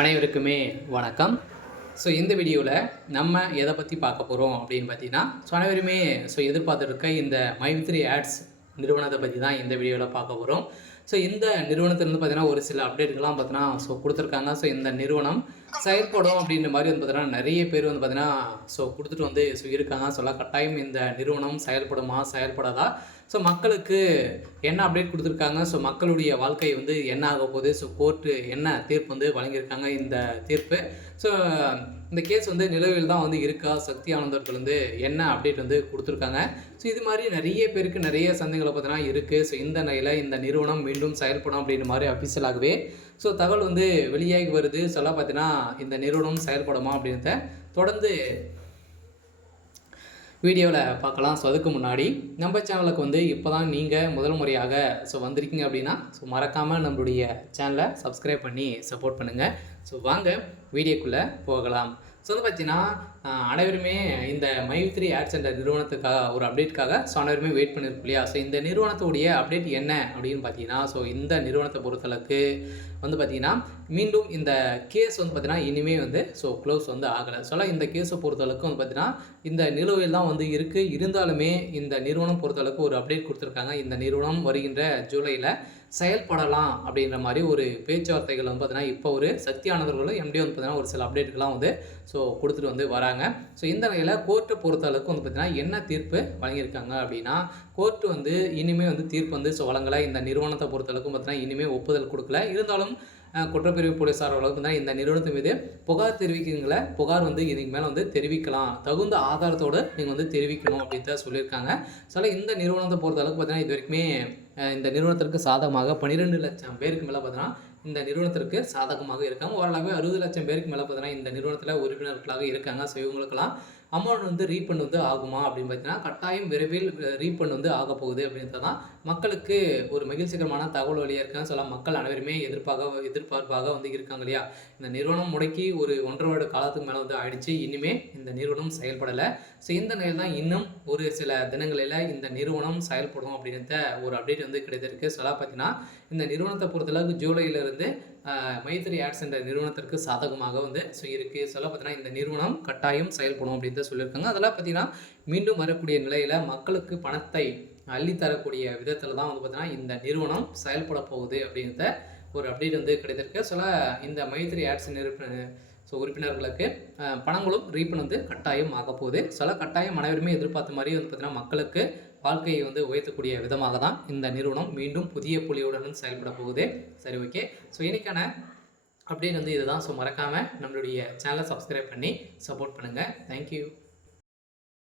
அனைவருக்குமே வணக்கம். இந்த வீடியோவில் நம்ம எதை பற்றி பார்க்க போகிறோம் அப்படின்னு பார்த்தீங்கன்னா, அனைவருமே எதிர்பார்த்துட்டு இருக்க இந்த மைத்ரி ஆட்ஸ் நிறுவனத்தை பற்றி தான் இந்த வீடியோவில் பார்க்க போகிறோம். இந்த நிறுவனத்திலிருந்து பார்த்தீங்கன்னா ஒரு சில அப்டேட்டுகள்லாம் பார்த்தீங்கன்னா கொடுத்துருக்காங்க. இந்த நிறுவனம் செயல்படும் அப்படின்ற மாதிரி வந்து பார்த்தீங்கன்னா நிறைய பேர் வந்து பார்த்தீங்கன்னா கொடுத்துட்டு வந்து இருக்காங்க. கட்டாயம் இந்த நிறுவனம் செயல்படுமா செயல்படாதா, மக்களுக்கு என்ன அப்டேட் கொடுத்துருக்காங்க, மக்களுடைய வாழ்க்கை வந்து என்ன ஆக போகுது, கோர்ட்டு என்ன தீர்ப்பு வந்து வழங்கியிருக்காங்க. இந்த தீர்ப்பு இந்த கேஸ் வந்து நிலுவையில் தான் வந்து இருக்கா, சக்தி ஆனந்தர்கள் வந்து என்ன அப்டேட் வந்து கொடுத்துருக்காங்க. இது மாதிரி நிறைய பேருக்கு நிறைய சந்தேகங்களை பார்த்தீங்கன்னா இருக்குது. இந்த நிலையில் இந்த நிறுவனம் மீண்டும் செயல்படும் அப்படின்ற மாதிரி அஃபிஷியலாகவே தகவல் வந்து வெளியாகி வருது. பார்த்தீங்கன்னா இந்த நிறுவனம் செயல்படுமா அப்படின்றத தொடர்ந்து வீடியோவில் பார்க்கலாம். அதுக்கு முன்னாடி நம்ம சேனலுக்கு வந்து இப்போ தான் நீங்கள் முதல் முறையாக வந்திருக்கீங்க அப்படின்னா மறக்காமல் நம்மளுடைய சேனலை சப்ஸ்கிரைப் பண்ணி சப்போர்ட் பண்ணுங்கள். வாங்க வீடியோக்குள்ளே போகலாம். வந்து பார்த்தீங்கன்னா அனைவருமே இந்த மைத்ரி ஆட்ஸ் என்ற நிறுவனத்துக்காக ஒரு அப்டேட்காக அனைவருமே வெயிட் பண்ணியிருக்கோம் இல்லையா. இந்த நிறுவனத்துடைய அப்டேட் என்ன அப்படின்னு பார்த்தீங்கன்னா, இந்த நிறுவனத்தை பொறுத்தளவுக்கு வந்து பார்த்தீங்கன்னா மீண்டும் இந்த கேஸ் வந்து பார்த்தீங்கன்னா இனிமேல் வந்து க்ளோஸ் வந்து ஆகலை. இந்த கேஸை பொறுத்தளவுக்கு வந்து பார்த்தீங்கன்னா இந்த நிலுவையில் தான் வந்து இருக்குது. இருந்தாலுமே இந்த நிறுவனம் பொறுத்தளவுக்கு ஒரு அப்டேட் கொடுத்துருக்காங்க. இந்த நிறுவனம் வருகின்ற ஜூலையில் செயல்படலாம் அப்படின்ற மாதிரி ஒரு பேச்சுவார்த்தைகள் வந்து பார்த்தீங்கன்னா இப்போ ஒரு சக்தி ஆனந்தர்களும் எம்டி வந்து பார்த்தீங்கன்னா ஒரு சில அப்டேட்டுகள்லாம் வந்து கொடுத்துட்டு வந்து வராங்க. இந்த நிலையில் கோர்ட்டை பொறுத்த அளவுக்கு வந்து பார்த்தீங்கன்னா என்ன தீர்ப்பு வழங்கியிருக்காங்க அப்படின்னா, கோர்ட்டு வந்து இனிமேல் வந்து தீர்ப்பு வந்து வழங்கலை. இந்த நிறுவனத்தை பொறுத்தளவுக்கு பார்த்தீங்கன்னா இனிமேல் ஒப்புதல் கொடுக்கல. இருந்தாலும் குற்றப்பிரிவு போலீஸார் அளவுக்கு தான் இந்த நிறுவனத்தின் மீது புகார் தெரிவிக்கிறீங்கள, புகார் வந்து இதுக்கு மேலே வந்து தெரிவிக்கலாம், தகுந்த ஆதாரத்தோடு நீங்கள் வந்து தெரிவிக்கணும் அப்படின்னு தான் சொல்லியிருக்காங்க. இந்த நிறுவனத்தை பொறுத்த அளவுக்கு பார்த்தீங்கன்னா இது வரைக்குமே இந்த நிறுவனத்திற்கு சாதகமாக 12 லட்சம் பேருக்கு மேலே பார்த்தீங்கன்னா இந்த நிறுவனத்திற்கு சாதகமாக இருக்காங்க. ஓரளவு 60 லட்சம் பேருக்கு மேலே பார்த்தீங்கன்னா இந்த நிறுவனத்தில் உறுப்பினர்களாக இருக்காங்க. இவங்களுக்கெல்லாம் அமௌண்ட் வந்து ரீஃபண்ட் வந்து ஆகுமா அப்படின்னு பார்த்தீங்கன்னா கட்டாயம் விரைவில் ரீஃபண்ட் வந்து ஆக போகுது அப்படின்றது தான் மக்களுக்கு ஒரு மகிழ்ச்சிகரமான தகவல் வழியாக இருக்காங்க. மக்கள் அனைவருமே எதிர்பார்ப்பாக வந்து இருக்காங்க இல்லையா. இந்த நிறுவனம் முடக்கி ஒரு 1.5 வருட காலத்துக்கு மேலே வந்து ஆயிடுச்சு. இனிமேல் இந்த நிறுவனம் செயல்படலை. இந்த நிலையில் தான் இன்னும் ஒரு சில தினங்களில் இந்த நிறுவனம் செயல்படும் அப்படின்றத ஒரு அப்டேட் வந்து கிடைத்திருக்கு. பார்த்தீங்கன்னா இந்த நிறுவனத்தை பொறுத்தளவுக்கு ஜூலையிலிருந்து மைத்ரி ஆட்ஸ் என்ற நிறுவனத்திற்கு சாதகமாக வந்து இருக்குது. பார்த்தீங்கன்னா இந்த நிறுவனம் கட்டாயம் செயல்படும் அப்படின்னு சொல்லியிருக்காங்க. அதெல்லாம் பார்த்தீங்கன்னா மீண்டும் வரக்கூடிய நிலையில் மக்களுக்கு பணத்தை அள்ளித்தரக்கூடிய விதத்தில் தான் வந்து பார்த்தீங்கன்னா இந்த நிறுவனம் செயல்பட போகுது அப்படின்றத ஒரு அப்டேட் வந்து கிடைத்திருக்கு. இந்த மைத்ரி ஆட்ஸ் உறுப்பினர்களுக்கு பணங்களும் ரீஃபண்ட் வந்து கட்டாயம் ஆக போகுது. கட்டாயம் அனைவருமே எதிர்பார்த்த மாதிரி வந்து பார்த்தீங்கன்னா மக்களுக்கு வாழ்க்கையை வந்து உயர்த்தக்கூடிய விதமாக தான் இந்த நிறுவனம் மீண்டும் புதிய புள்ளியுடன் செயல்பட போகுது. சரி, ஓகே. இன்றைக்கான அப்டேட் வந்து இதுதான். மறக்காமல் நம்மளுடைய சேனலை சப்ஸ்கிரைப் பண்ணி சப்போர்ட் பண்ணுங்கள். தேங்க்யூ.